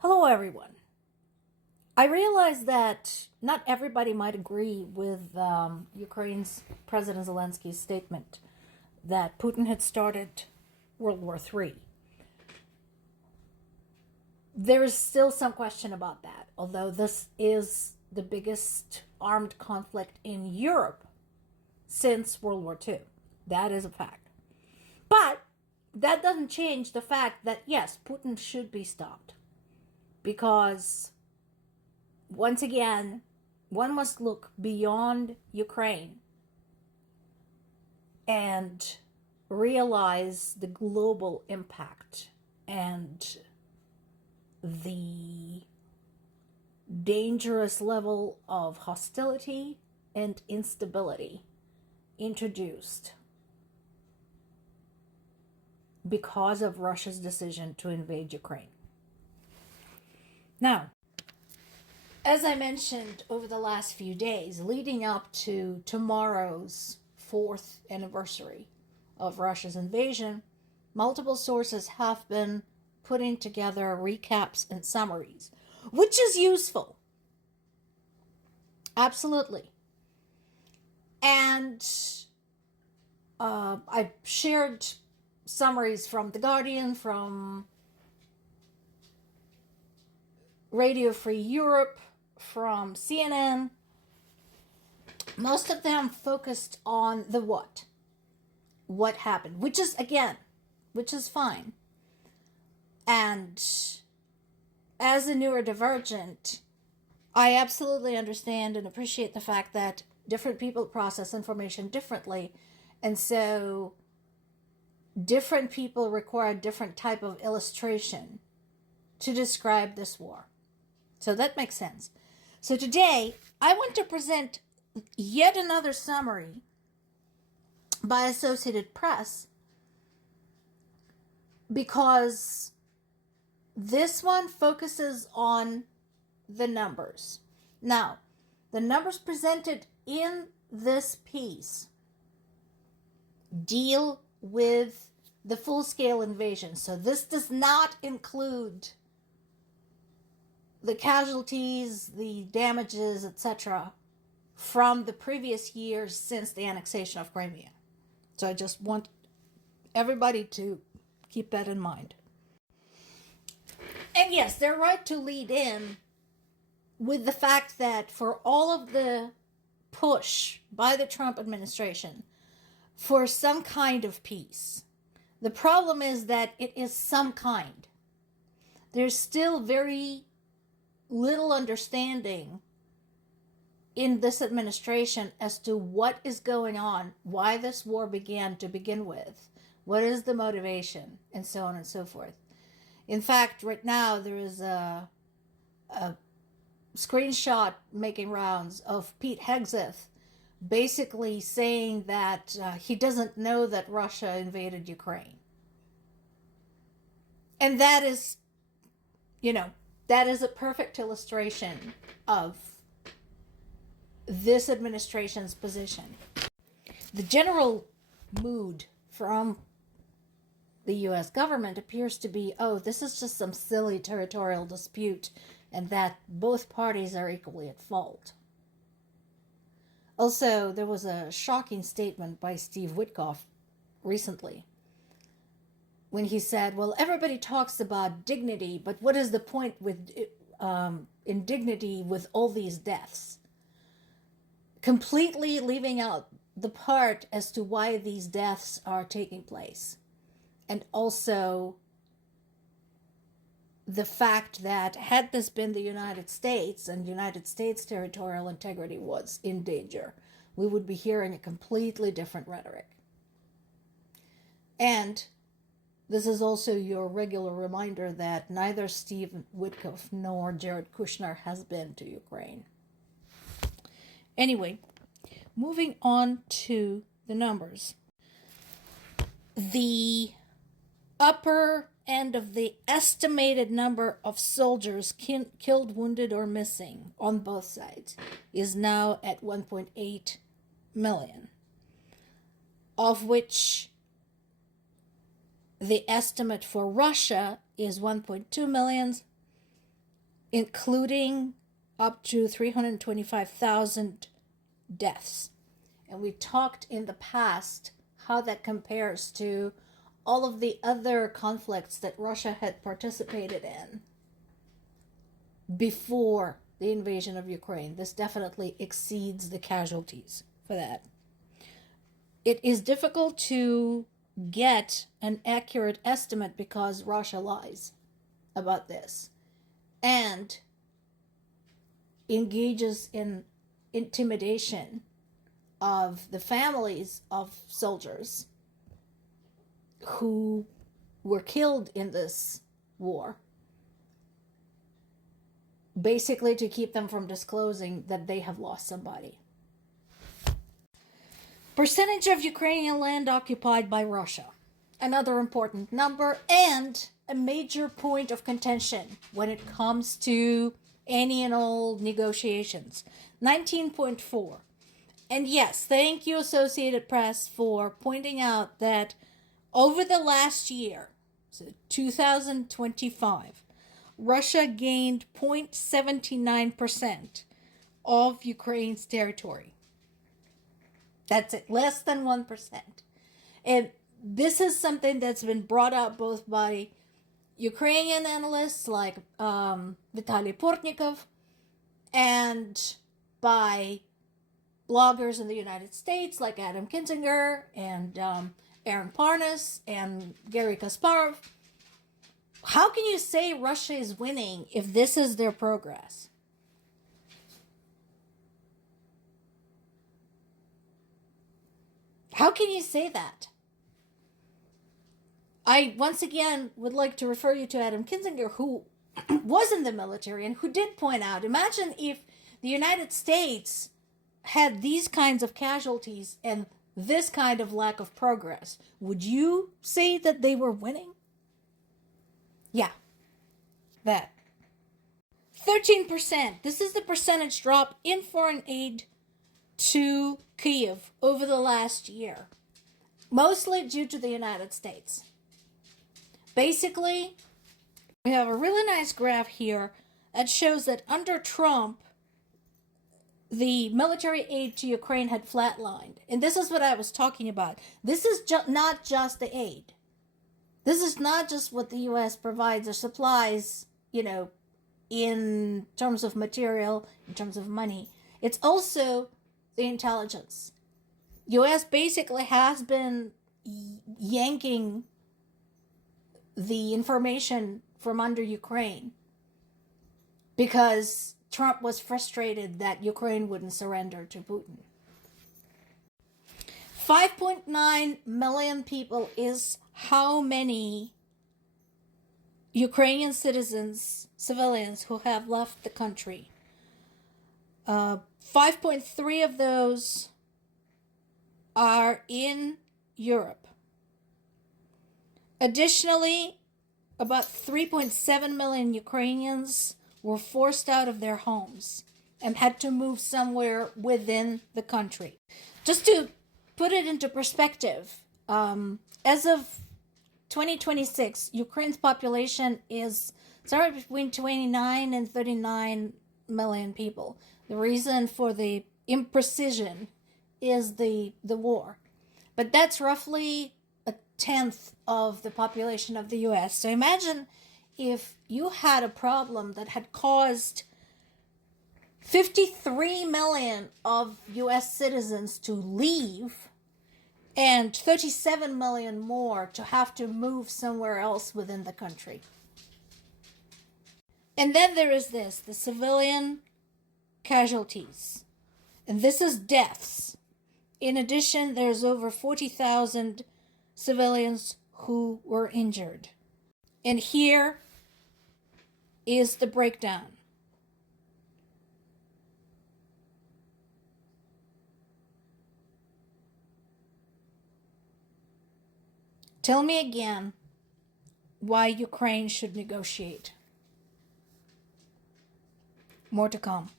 Hello, everyone. I realize that not everybody might agree with Ukraine's President Zelensky's statement that Putin had started World War III. There is still some question about that, although this is the biggest armed conflict in Europe since World War II. That is a fact. But that doesn't change the fact that, yes, Putin should be stopped. Because once again, one must look beyond Ukraine and realize the global impact and the dangerous level of hostility and instability introduced because of Russia's decision to invade Ukraine. Now, as I mentioned over the last few days, leading up to tomorrow's 4th anniversary of Russia's invasion, multiple sources have been putting together recaps and summaries, which is useful. Absolutely. And I've shared summaries from The Guardian, from Radio Free Europe, from CNN. Most of them focused on the what happened, which is fine. And as a neurodivergent, I absolutely understand and appreciate the fact that different people process information differently, and so different people require different type of illustration to describe this war. So that makes sense. So today, I want to present yet another summary by Associated Press because this one focuses on the numbers. Now, the numbers presented in this piece deal with the full-scale invasion. So this does not include the casualties, the damages, etc., from the previous years since the annexation of Crimea. So I just want everybody to keep that in mind. And yes, they're right to lead in with the fact that for all of the push by the Trump administration for some kind of peace, the problem is that it is some kind. There's still very little understanding in this administration as to what is going on, why this war began to begin with, what is the motivation, and so on and so forth. In fact, right now there is a screenshot making rounds of Pete Hegseth basically saying that he doesn't know that Russia invaded Ukraine. And that is, that is a perfect illustration of this administration's position. The general mood from the U.S. government appears to be, this is just some silly territorial dispute and that both parties are equally at fault. Also, there was a shocking statement by Steve Witkoff recently when he said, well, everybody talks about dignity, but what is the point with indignity with all these deaths? Completely leaving out the part as to why these deaths are taking place. And also the fact that had this been the United States and United States territorial integrity was in danger, we would be hearing a completely different rhetoric. And this is also your regular reminder that neither Steve Witkoff nor Jared Kushner has been to Ukraine. Anyway, moving on to the numbers. The upper end of the estimated number of soldiers killed, wounded, or missing on both sides is now at 1.8 million, of which the estimate for Russia is 1.2 million including up to 325,000 deaths. And we talked in the past how that compares to all of the other conflicts that Russia had participated in before the invasion of Ukraine. This definitely exceeds the casualties for that. It is difficult to get an accurate estimate because Russia lies about this and engages in intimidation of the families of soldiers who were killed in this war, basically to keep them from disclosing that they have lost somebody. Percentage of Ukrainian land occupied by Russia. Another important number and a major point of contention when it comes to any and all negotiations. 19.4. And yes, thank you, Associated Press, for pointing out that over the last year, so 2025, Russia gained 0.79% of Ukraine's territory. That's it, less than 1%. And this is something that's been brought up both by Ukrainian analysts like Vitaly Portnikov and by bloggers in the United States like Adam Kinzinger and Aaron Parnas and Gary Kasparov. How can you say Russia is winning if this is their progress? How can you say that? I, once again, would like to refer you to Adam Kinzinger, who was in the military and who did point out, imagine if the United States had these kinds of casualties and this kind of lack of progress. Would you say that they were winning? Yeah, that. 13%. This is the percentage drop in foreign aid to Kyiv over the last year, mostly due to the United States. Basically, we have a really nice graph here that shows that under Trump, the military aid to Ukraine had flatlined. And this is what I was talking about. This is not just the aid. This is not just what the U.S. provides or supplies, in terms of material, in terms of money. It's also the intelligence. U.S. basically has been yanking the information from under Ukraine because Trump was frustrated that Ukraine wouldn't surrender to Putin. 5.9 million people is how many Ukrainian civilians who have left the country. 5.3 of those are in Europe. Additionally, about 3.7 million Ukrainians were forced out of their homes and had to move somewhere within the country. Just to put it into perspective, as of 2026, Ukraine's population is somewhere between 29 and 39 million people. The reason for the imprecision is the war. But that's roughly a tenth of the population of the US. So imagine if you had a problem that had caused 53 million of US citizens to leave and 37 million more to have to move somewhere else within the country. And then there is this, the civilian casualties. And this is deaths. In addition, there's over 40,000 civilians who were injured. And here is the breakdown. Tell me again why Ukraine should negotiate. More to come.